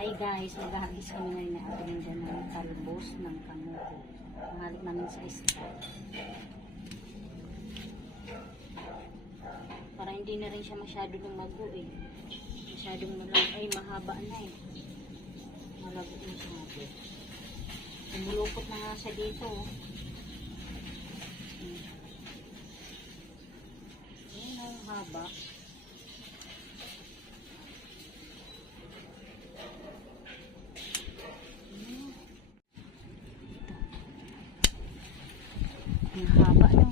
Hi guys, maghahagis kami ngayon na atinda ng talbos ng kamote. Mahalik namin sa isda. Para hindi na rin siya masyado lumago eh. Masyadong malago. Ay, mahaba na eh. Malago na siya. Umulupot na nga siya dito. Ayan ang haba. Ang haba no.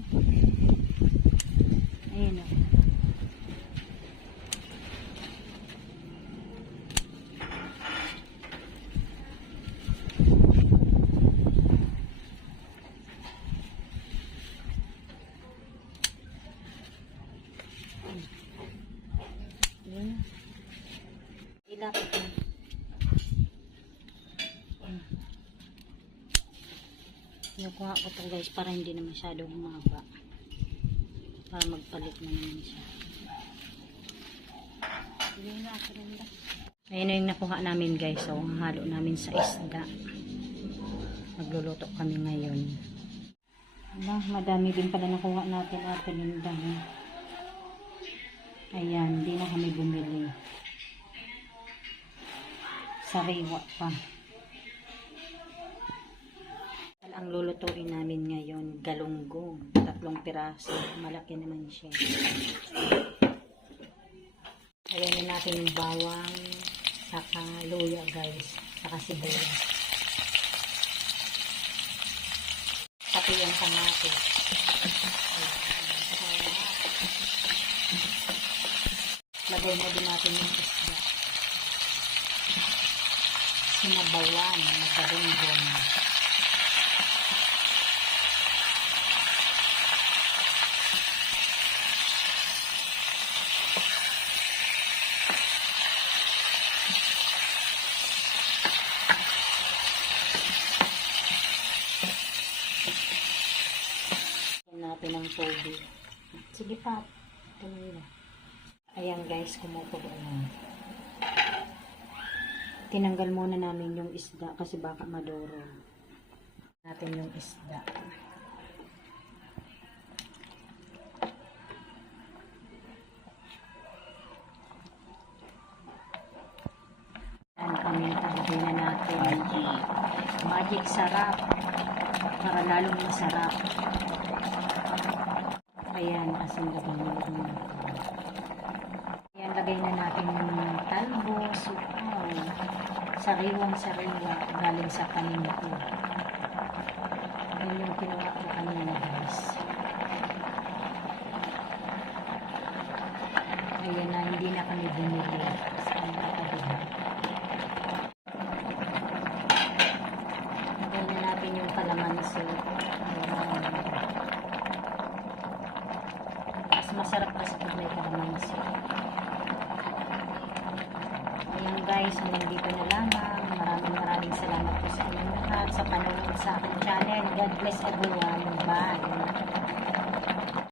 Ayan o. Ayan. Ilapit mo. Nakuha ko ito guys para hindi na masyadong humaba. Para magpalit na naman siya. Ayan na yung nakuha namin guys. So, halo namin sa isda. Magluluto kami ngayon. Madami din pala nakuha natin at paninda. Ayan, di na kami bumili. Sariwa pa. Ang lulutuin namin ngayon, galunggong. 3 piraso. Malaki naman siya. Ayan na natin yung bawang, saka luya guys, saka sibuyas. Pati yung kamatis. Lagay na din natin yung isda. Sinabawan, magalunggong. Natin ang tubig. Sige pa. Tumira. Ayan guys, kumukulo na. Tinanggal muna namin yung isda kasi baka maduro. Natin yung isda. Ayan kami, tagay na natin. Magic sarap. Para lalong masarap. Ayan, asin lagay na natin. Ayan, lagay na natin yung talbos. Wow. Sariwang-sariwa galing sa kanina ko. Ayan yung kinuha ko kanina guys. Ayan na, hindi na kami bumili. Saan na kami? Lagay na natin yung kalamansi. Masarap kasi pag may kalamansi. Ayan guys, hanggang dito na lamang. Maraming salamat po sa inyong lahat sa panonood sa aking channel. God bless everyone. Bye!